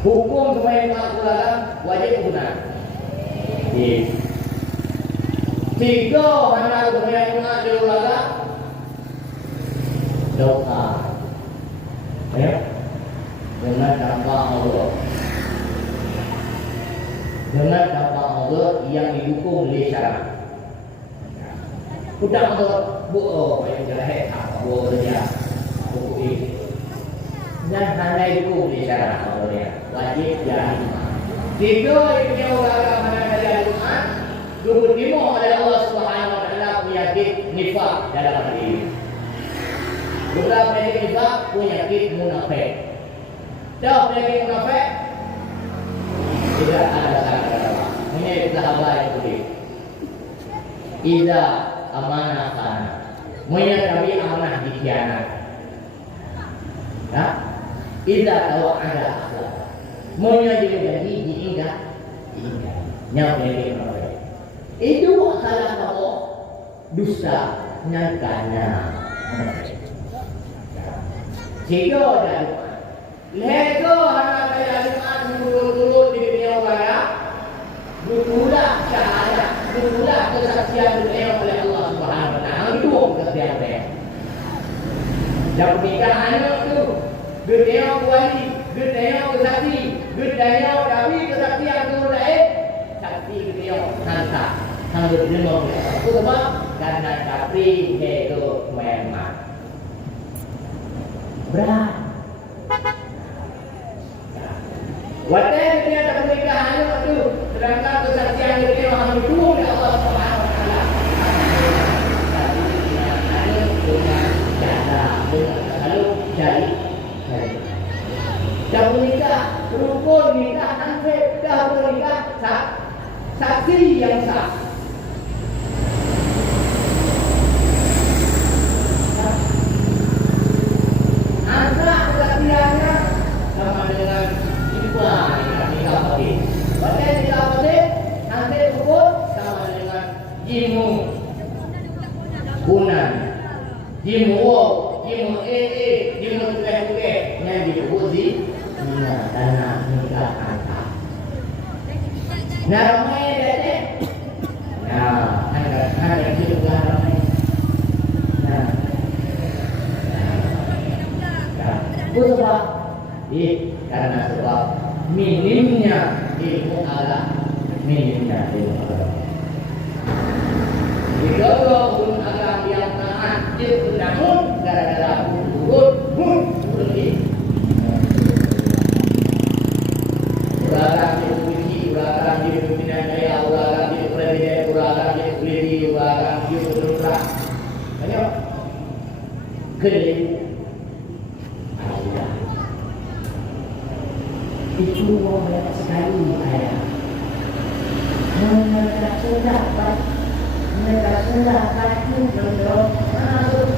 Hukum supaya mengulakan wajib guna. Tiga hanya supaya mengulakan doa. Ya, dengan tanpa Allah. Dengan tanpa Allah yang didukung oleh syarat. Udah Allah buo yang jahat apa buo kerja buku ini. Dan hanya didukung oleh syarat Allah wajib jadi. Tiga yang ulama mana saja Jumat, 25 oleh Allah Subhanahu Wa Taala penyakit nifak dalam diri. Beberapa penyakit nifak penyakit munafik. Dah penyakit munafik tidak ada sahabat. Ini sahabat yang putih. Iza amanah kana. Menyatakan amanah dikhianat. Ya. Iza tawa'ada akhlak. Menyatakan janji diingkat. Nyawa penyakit munafik. Itu salah satu dusta nyangkanya. Tiga dan lego hana kaya Jumat turut-turut di dunia raya berulah cahaya, berulah kesaksian dunia oleh Allah Subhanahu Wa Taala. Itu kesaksian mereka. Dan pernikahan itu dunia wali, dunia kesaksi, dunia dawi kesaksian turut lain, saksi dunia nanti harus diterima oleh Allah. Itu sebab karena tapi itu memang berat. Wadah ini ada pernikahan itu, sedangkan kesaksian ini orang didukung oleh Allah Subhanahu Wa Taala. Tapi ada dengan cara, lalu cari. Dah menikah, rukun nikah, nanti dah menikah, saksi yang sah. Antara kesaksiannya sama dengan nanti hukum sama dengan jimu kunan, jimu jimu jimu tuke yang diuji tanah nikah antah. Namanya dete, nah ada juga namanya. Sebab karena sebab minimnya ilmu agama, minimnya ilmu agama. Kalau pun agama yang taat diundang gara-gara berhenti. Uragam diuji, uragam dipimpinan jaya, uragam dipresiden, uragam dipilih, uragam diulang. Banyak keliling. Itu banyak sekali ayat. Mereka sudah baju belum masuk.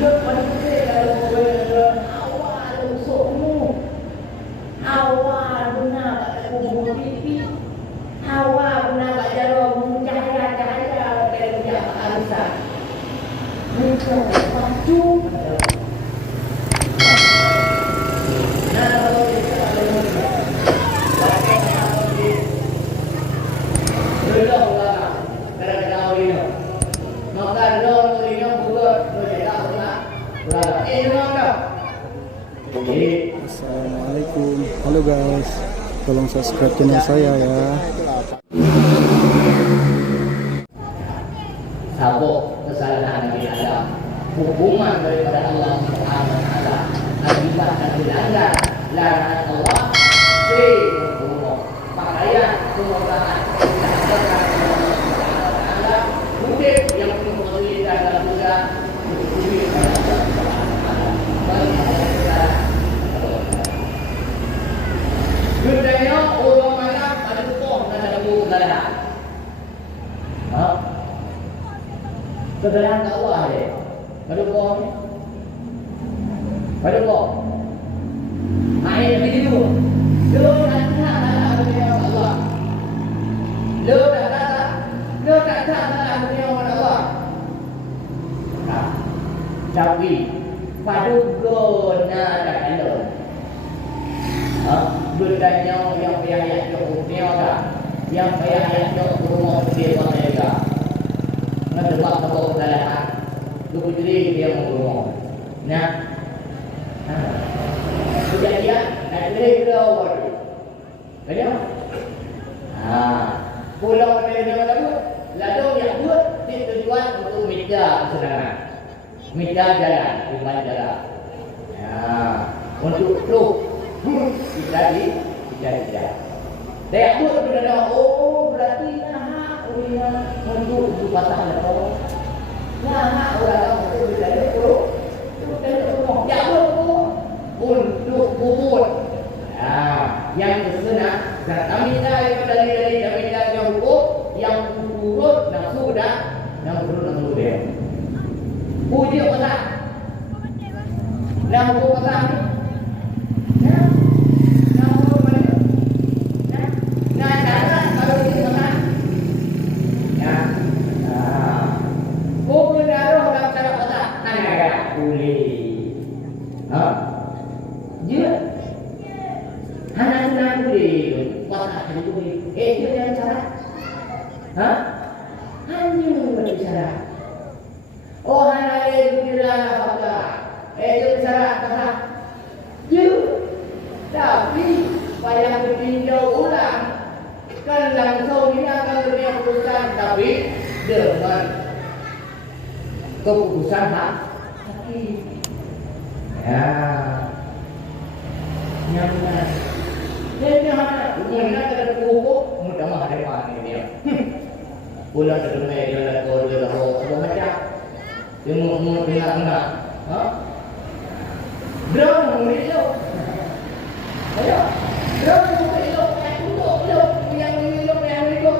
Lepas itu kalau belum awal usukmu, awal benar kat kubur pipi, awal benar kat jarum cahaya dari pihak arisan. Mereka baju. Assalamualaikum. Halo guys, tolong subscribe channel saya ya. Sabuk kesalahan yang ada hukuman daripada Allah Subhanahu Wa Taala akibat dan dilanggar larangan Allah pakaian kemudahan mungkin yang menguasai dalam juga budaya orang mana pada tuh ada kesalahan. Kesalahan Allah ya. Pada kau, pada kau. Ayat itu, lo nak Allah. Lo tak Allah. Tapi pada guna dan lo. Bedanya yang pihak jauhnya dah, yang pihak jauh rumah dia mereka. Ngadebak tahu kesalahan, tu putri dia rumah. Nah, kejadian nak beri keluar. Betul? Pulau dari lalu yang buat tujuan untuk minta kesenangan, minta jalan, iman jalan. Untuk tu kita tidak. Dia buat benda berarti untuk patah lepas. Orang untuk berjalan untuk untuk kubur. Yang kesenang dan kami dari yang hukum yang turut nafsu dah yang turut nafsu dia. Puji Allah. Nah hukum Allah ni. Nah hukum mana? Nah cara kalau kita makan. Ya. Hukum daruh dalam cara Allah. Ada boleh. Dia anak-anak boleh kuasa itu boleh. Dia yang cara. Hanya berbicara. Oh hanya berbicara apa? Berbicara apa? Tapi payah bertinjau ulang. Kan langsung ini akan berikan keputusan, tapi dengan keputusan hati. Ya. Nyaman. Jadi mana? Mana ada buku mudah mahal dia. Pulang ke rumah dia nak dia dah macam. Dia mau dengar. Drone mulu. Ayo. Drone mulu. Yang itu.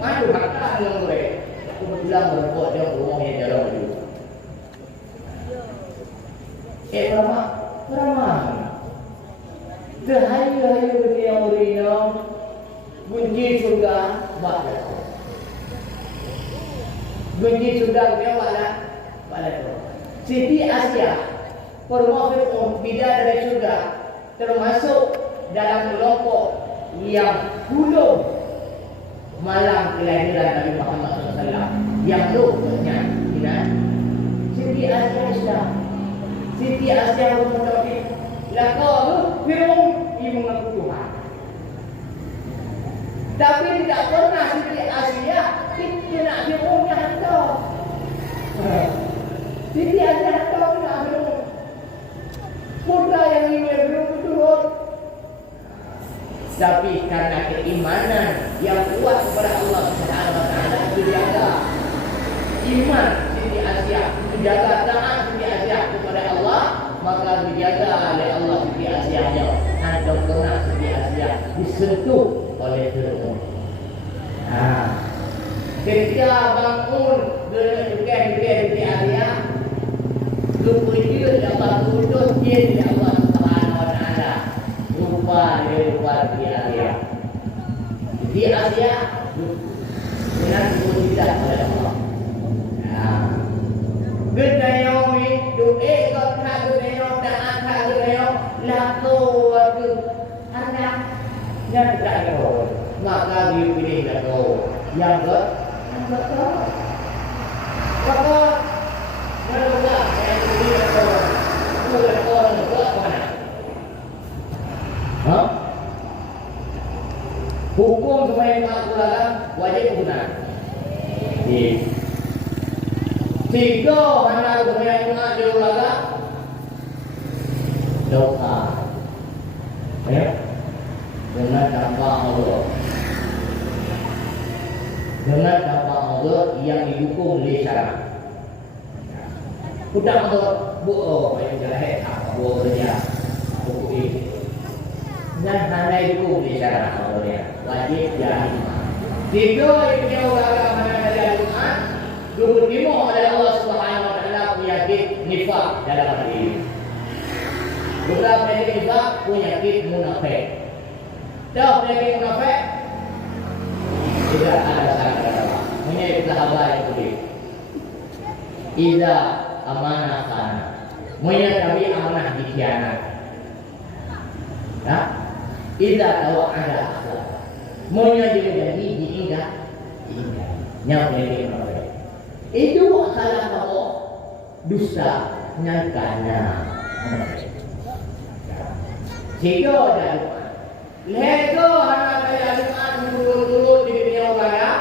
Maju kata dengan mereka. Aku bilang berbuat dia rumah yang jalan itu. Ramah. Terhayu-hayu dia orang bunyi surga balas. Bunyi surga dia balas. Siti Asia, permufid bidadari surga, termasuk dalam kelompok yang hulur malam kelahiran Nabi Muhammad SAW yang lupa Siti Asia Islam. Siti Asia Muhammad lakau firman ia mengaku Tuhan. Tapi tidak pernah Siti Asia kita nak firmannya hantar. Siti Asia hantar tidak firman. Putra yang ini berturut. Tapi karena keimanan yang kuat kepada Allah Subhanahu Wa Taala dijaga. Iman Siti Asia dijaga, taat Siti Asia kepada Allah, maka dijaga oleh Allah Siti Asia nya. Anda pernah Siti Asia disentuh oleh Tuhan. Ketika bangun dengan juga Siti Asia, lupa dia dapat tutus dia dari Allah Subhanahu Wa Taala. Lupa Siti Asia. Siti Asia benar tidak oleh Allah. Gedayomi doa kot kagedayo dan kagedayo laku waktu anak yang tidak tahu maka dipilih laku yang maka mereka yang dipilih laku bukan orang buat mana? Hukum supaya melakukan wajib guna. Tiga mana kemudian nak diulaga doa. Ya. Dengan tanpa Allah. Dengan tanpa Allah yang didukung oleh syarat. Sudah Allah buat yang jahat apa buat dia. Okey. Dan handai dukung oleh syarat Allah dia. Wajib jadi. Tiga yang diulaga mana ada Tuhan. 25 adalah Allah Subhanahu Wa Taala penyakit nifak dalam hati. Bukan penyakit nifak, penyakit munafik. Dah penyakit munafik tidak ada sahabat. Penyakit sahabat yang boleh. Iza amanah kana. Menyatakan amanah dikhianat. Ila tawa ada akhlak. Monya juga jadi diingat. Nyak lagi mereka. Itu akhlak kamu dusta nyangkanya. Jika ada lego anak kaya dengan dulu di dunia raya,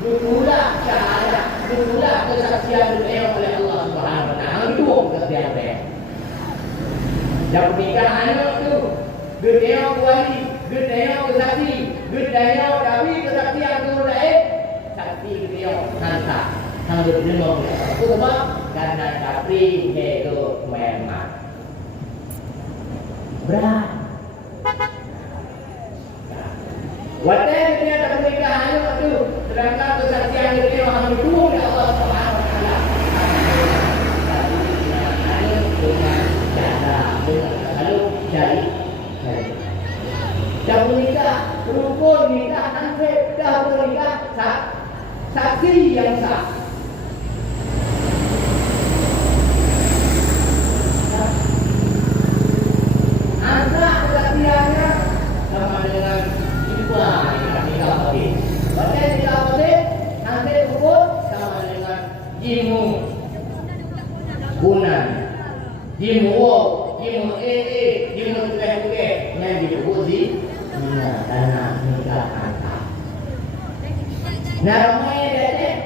berulah cahaya, berulah kesaksian dunia oleh Allah Subhanahu Wa Taala. Itu kesaksian dia. Yang pernikahan itu dunia wali, dunia kesaksi, dunia Dawi kesaksian dunia, saksi dunia hantar, hantar dunia oleh Allah. Sebab karena tapi itu memang berat. Wadah dunia tak pernikahan itu sedangkan kesaksian dunia orang itu oleh Allah Subhanahu Wa Taala. Lalu cari dah menikah, rukun nikah, ansip dah menikah, saksi yang sah. Antara kesaksiannya sama dengan ikhwan yang nikah tadi. Pada nikah tadi, nanti rukun sama dengan jimu gunan, jimu jimu jimu tuke yang disebut di tanah nikah antara. Nah ramai deh.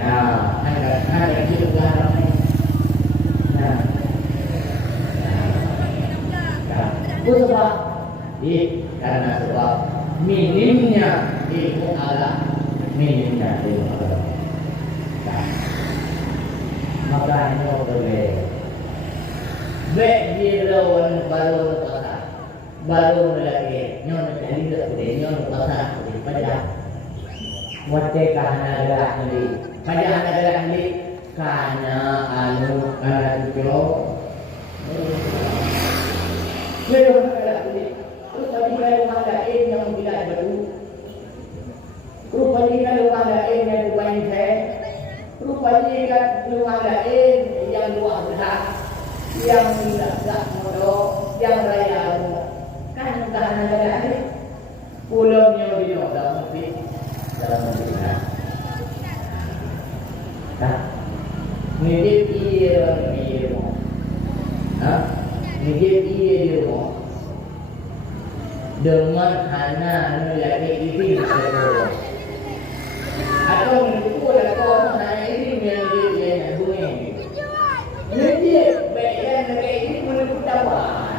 Nah ada juga ramai. Nah, sebab karena sebab minimnya ilmu Allah, minimnya ilmu Allah. Maka ini boleh. Baik dia lawan baru lagi nyon jadi tidak nyon pasal pada wate karena ada ini pada ada ini karena karena kilo belum ada ini terus tadi kalau lain yang tidak baru rupanya kalau lain yang bermain saya rupanya kalau lain yang luar besar yang tidak modal yang raya kan karena ada ini pulangnya di dalam negeri nah ini dia di rumah dengan hana lagi ini atau itu ada orang hanya ini yang dia bunyi ini bagian dari ini menurut apa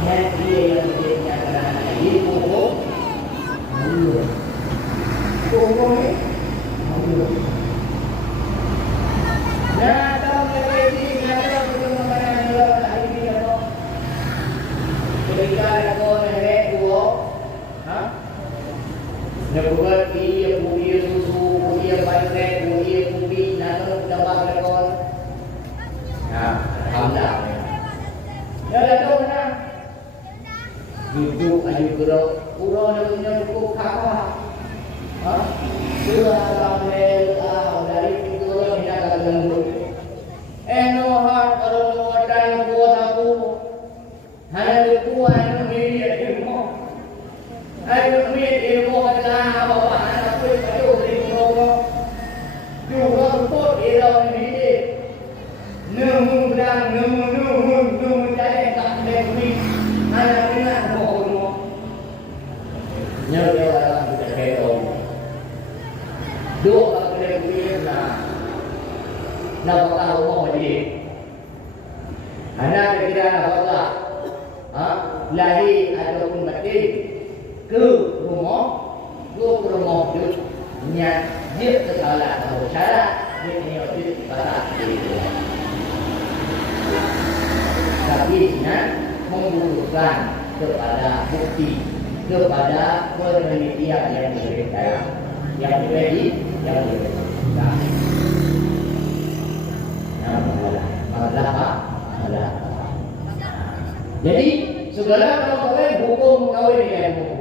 nanti yang dia karena ini pokok ni nah tahu lagi ada belum mana hari ini kalau ketika ada orang dua Nabuat dia punya susu, punya baterai, punya kopi, nak dapat rekod. Nah, alhamdulillah. Ya dah tahu mana? Duduk ayu gerak, urang nak punya cukup kakak. Dua ramai dari itu orang yang tak ganggu. Enohan kalau ada yang buat aku, hanya dikuat media ilmu. Ayo ilmu adalah bawa anak itu ilmu. Juga untuk ilmu ini. Nemu jadi tak lebih. Anak ingat bohong. Nyawa orang kita kehong. Dua kali lebih nak tahu mau jadi. Anak kita nak lahir ataupun mati. Ke rumah dia kesalahan atau syarat dia punya pasal tapi membutuhkan kepada bukti kepada penelitian yang berbeda yang berbeda jadi segala kalau kawin hukum kawin dengan hukum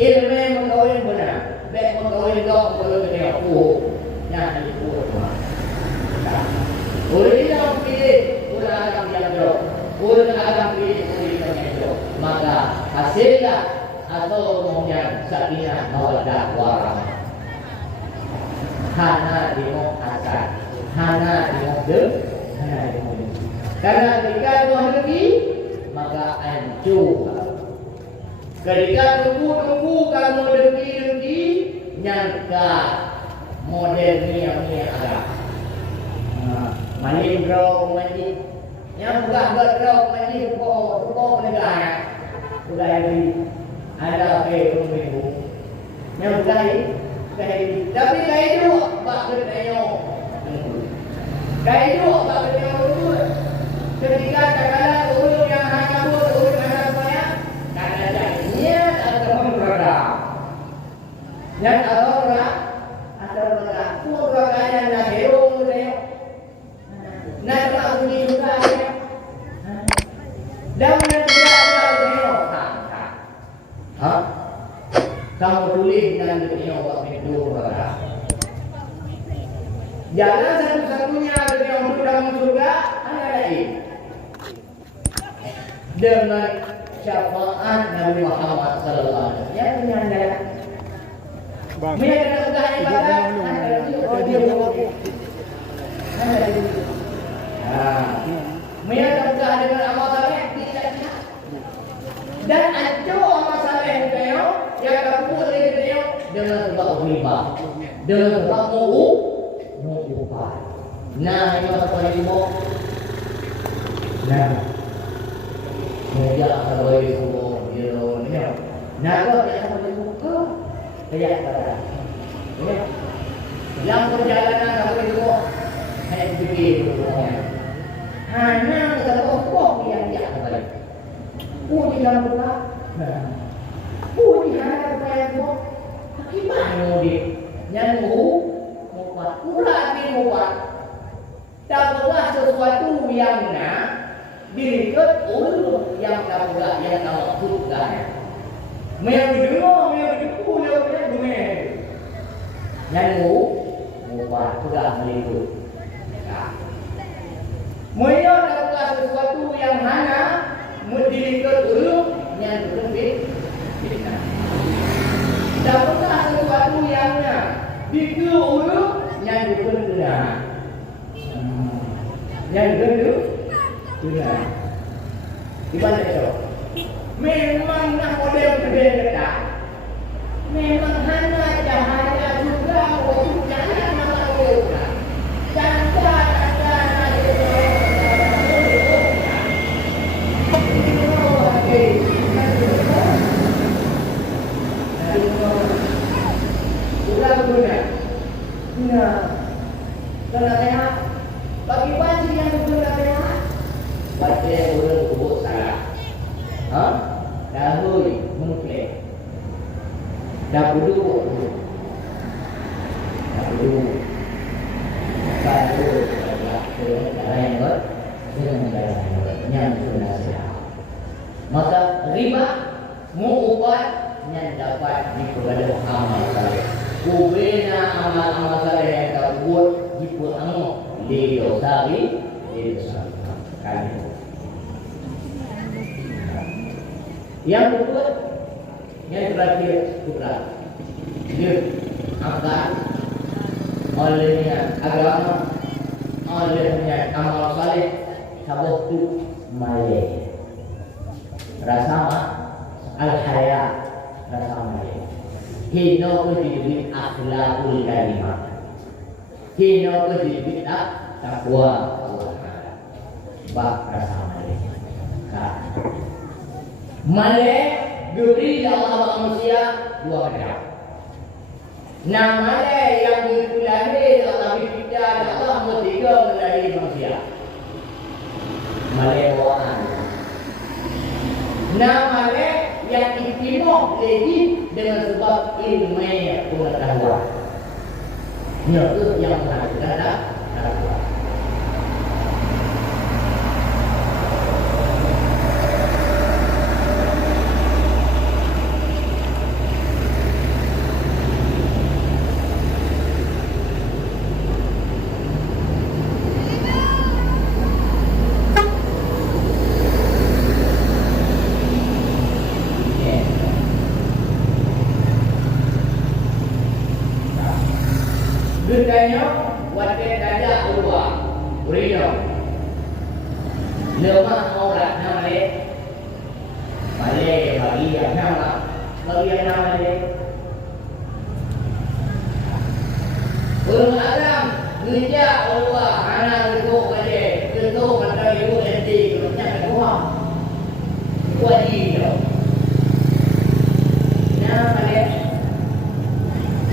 ilmu mengkawin benar, baik mengkawin kau kalau dia yang itu. Oleh itu pilih ulang yang jauh. ulun akan pilih itu, maka hasillah atau kemudian sakinah mawaddah warahmah. Hana dimok hasan, hana dimok hana dimok. Karena ketika Tuhan pergi, maka hancur. Ketika tunggu kamu dengki nyangka modelnya ada. Manin bro manin, yang bukan bro manin kok negara, sudah ini ada minggu, yang tapi kayak itu pak kerjanya, kayak itu pak kerjanya betul. Ketika kadang urut yang hanya urut hanya banyak, kadang jadinya ada berada, yang ada berada, pun beradanya nak hero dia. Nak tak bunyi juga ya. Dan yang tidak ada tengok. Kamu tulis dan tengok itu berada. Jalan satu-satunya bagi untuk dalam surga adalah ini. Dengan syafaat Nabi Muhammad sallallahu alaihi wasallam. Yang menyandera. Bang. Mereka sudah ibadah. Mereka bukan dengan amal saleh tidak. Dan ancur amal saleh itu yang kamu itu dengan sebab riba, dengan sebab mengupah. Nah ini apa lagi mau? Nah, meja sebagai semua ini. Nah kalau yang sebagai muka, kayak apa? Yang perjalanan sampai itu, saya pikir semuanya. Hanya terpokok yang dia kembali. Puji dalam buka, puji hanya supaya semua. Bagaimana dia? Yang muat, pula dia muat. Dapatlah sesuatu yang dilihat ulur yang dapatlah yang nama surga. Mendengar, mendengar, mendengar. Yang muat sudah meliput. Mereka dapatlah sesuatu yang hanya dilihat ulur yang berbeda. Dapatlah sesuatu yang dilihat ulur yang berbeda. Yang berbeda. Gimana itu? Memang model berbeda. Memang hanya cahaya juga waktu cahaya nama Allah. Canda. Sudah sehat. Bagi wajib yang sudah sehat, wajib yang sudah kubur salah. Dahulu mungkin. Dahulu. Yang sudah sehat. Maka riba mengubah yang dapat diperoleh amal saleh. Kubena amal saleh yang terbuat diperoleh didosari kali. Yang kedua, yang terakhir putra. Dia akan olehnya agama, olehnya amal saleh sabtu male. Rasama al-haya rasama hino kejidit akhlakul karimah hino kejidit takwa bak rasama male guri Allah manusia dua macam. Nah male yang dilahir Allah kita Allah tiga menjadi manusia male wa'an. Namanya yang ditimok lagi dengan sebab ilmu pengetahuan. Itu yang menghasilkan takwa. lemah aurat nama dia balik bagian nama dia Ulun Adam ngejak Allah anak duduk aja duduk pada ibu nanti kerupnya kedua wajib tu nama dia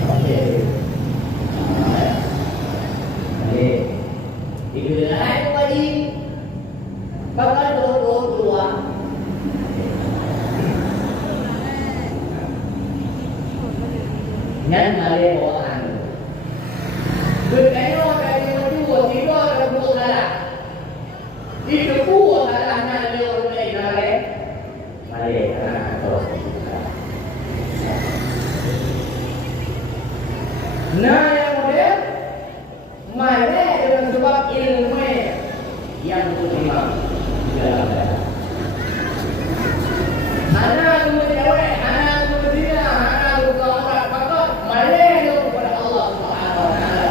okey itu lah itu wajib bakal dua nhân mà lên bộ hành từ cái nó cái chùa thì nó là bộ là đi từ chùa là nhà đều này là đấy mà để rồi nah yang model mana dengan sebab ilmu yang utama dalam dalam anak cewek anak zina anak orang fakir malelu kepada Allah Subhanahu wa taala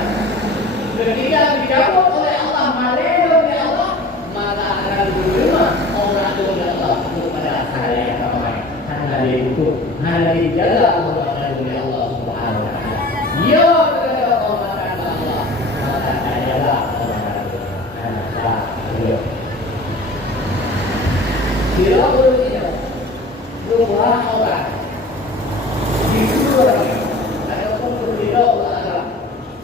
ketika dijawab oleh Allah malelu kepada Allah maka akan diterima orang kepada Allah kepada saya yang ramai hanya dibutuh hanya dijaga oleh Allah Subhanahu wa taala ya kepada Allah maka adalah anak saya tidak boleh tidak lupa orang di luar ataupun di luar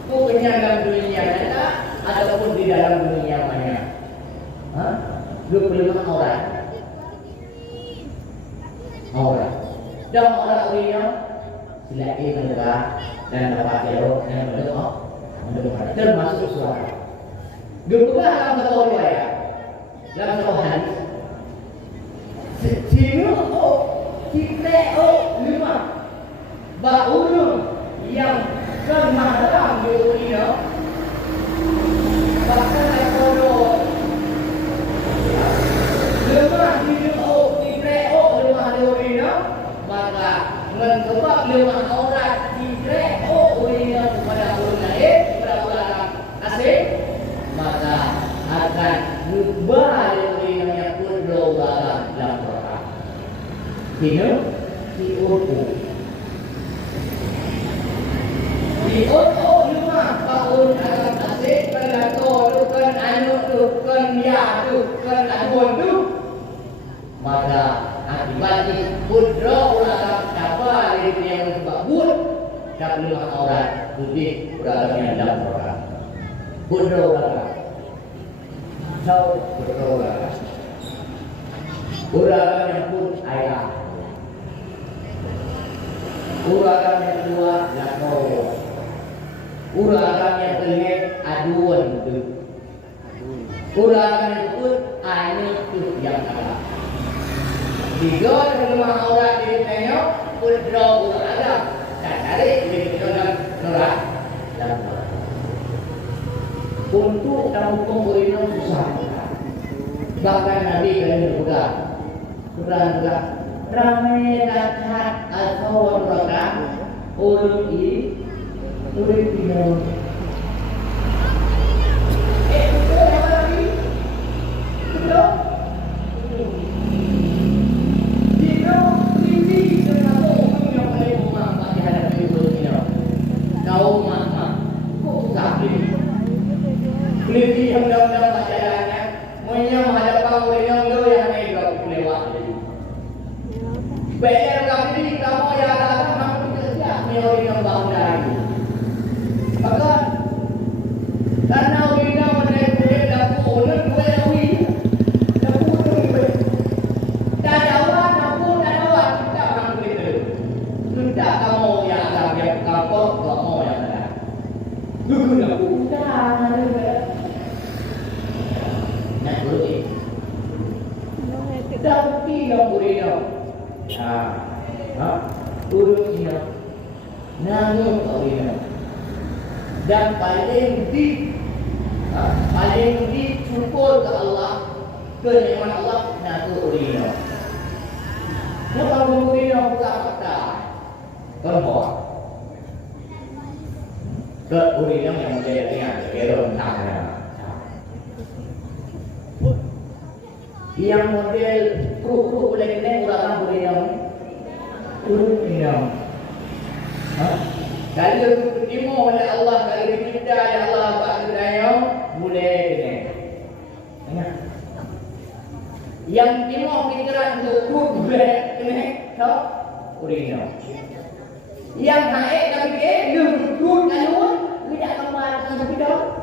bukannya dalam dunia nyata ataupun di dalam dunia maya. Lu lima orang dan orang ini silai mereka dan dapat jauh yang mendengar termasuk suara. Dua dalam satu riwayat dalam satu hadis. Kita lima baulun yang kemahalan di dunia bahkan kalau lima di dunia maka menyebab lima orang di dunia kepada orang lain kepada orang asing maka akan berubah di dunia yang berubah dalam Quran. Kino diupu lima tahun akan asik berlaku kan anu tu kan ya tu kan abun tu maka akibatnya pudra ulang apa yang sebabut tak lima orang putih urangnya dalam Quran pudra ulang so pudra ulang yang pun ayah urangan yang kedua lakau urangan yang ketiga aduan itu urangan yang keempat ane itu yang kalah tiga kelima orang di tengok pudra urangan dan dari di dalam neraka dalam neraka untuk dalam hukum urinal susah bahkan Nabi kalian berpegang ramai datang atau orang ulun ini murid bingung. Betul apa lagi? Betul. Kita ini kenapa orang yang paling mampu di hadapan ulun ini? Kau mama, kau sakit. Keliti yang dalam bacaannya, punya menghadapan ulun yang yang lewat. Bayar kami kamu yang datang kamu kerja melalui bangun dari. Maka karena kita menaik kulit dapur ulun dua awi dapur tu dah jawab dapur dah jawab kita orang kita sudah kamu yang kamu yang ada. Dulu dapur dah ada. Nak boleh. Dapur yang boleh urutnya namun awalnya dan paling syukur ke Allah kenikmatan Allah natu urino kalau urino bukan kata terbawa ke urino yang menjadi dengan kerontangan Yang model kru boleh kena orang boleh yang kalau terima oleh Allah, kalau diminta oleh Allah apa kedaya boleh kena. Yang terima fikiran untuk kru boleh kena tak urino. Yang haid tapi dia kru kalau tidak kemar dengan sepeda.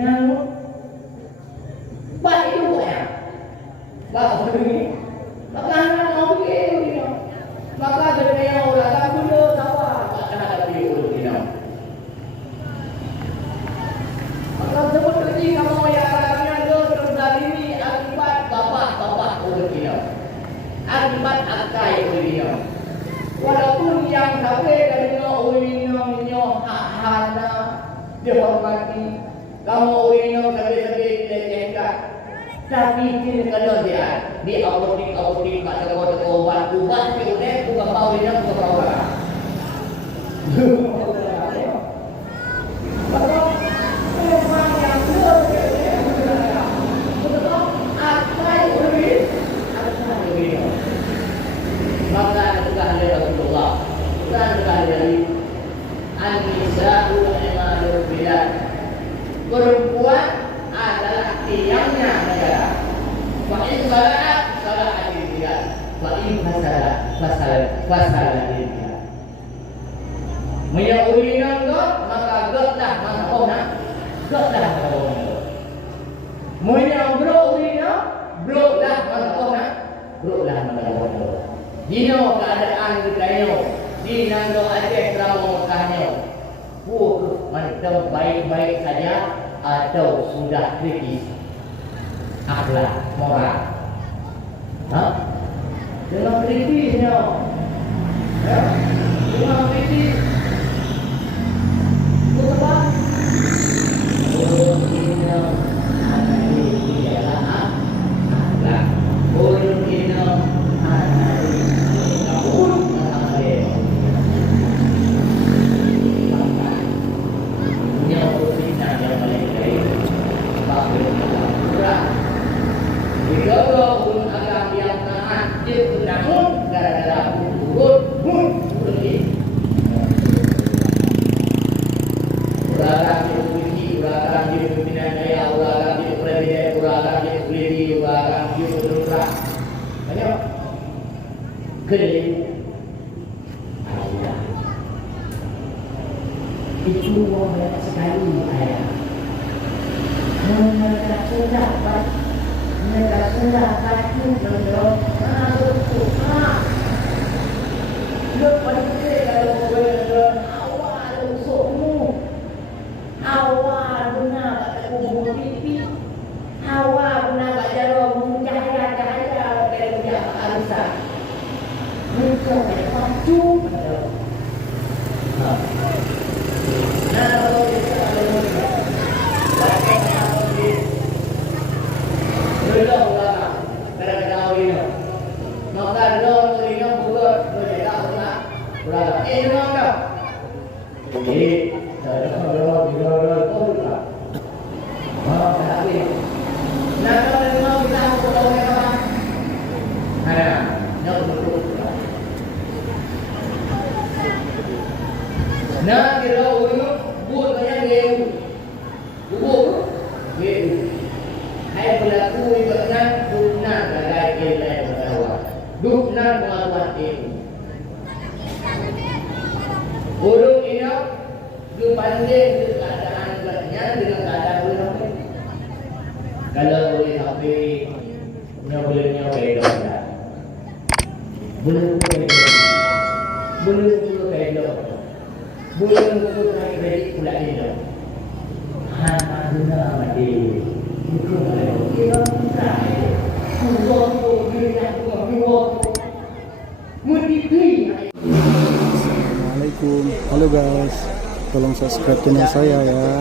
Namun baik itu ya. Bapak begini, maka anak mau begini, maka dunia orang tak punya sawah, maka ada di dunia. Maka sebetulnya kamu yang ada terus dari ini akibat bapak dunia, akibat akai dunia. Walaupun yang sampai dari dunia hana dihormati, kamu dunia sampai dilecehkan. Tapi kalau dia di apotik kat toko bantu dia bukan tahu dia bukan orang. Betul. Orang yang betul lebih. Maka juga ada Rasulullah. Bukan dari An-Nisa'u imanul bilad. Perempuan adalah tiangnya negara. Fa'in salah dia. Fa'in fasalah dia. Menyauringan God, maka Godlah maka ona. Godlah maka ona. Menyauringan, bloklah maka ona. Bloklah maka ona. Dino keadaan kita di nando Aceh Kerama Mekahnya. Mantap baik-baik saja atau sudah kritis akhlak moral. Dengan kritisnya, dengan kritis, apa? Ini adalah akhlak. Ini kalau agama yang taat itu namun gara-gara urut ini urang di urang di pimpinan daya urang di presiden urang di polisi urang di pemerintah banyak keliling Allah itu banyak sekali ayat mereka sudah hati menjauh lepas itu kalau berdoa awal usukmu awal guna pada kubur pipi awal guna pada jarum cahaya dari pihak arisan mencoba pacu nah kalau kita maka dong ini buat mereka berada ini mana jadi kalau tapi nah kalau mau kita tahu apa ada yang betul nah kira buat banyak buat hai pelaku dengan guna bagai kita dukna pengakuan itu. Burung ini dipandai keadaan kerja dengan keadaan burung. Kalau boleh sampai nyobelnya beda. Belum beda. Belum kredit pula itu. Hanya guna mati. Bukan lagi kita terakhir. Assalamualaikum. Halo guys, tolong subscribe channel saya ya.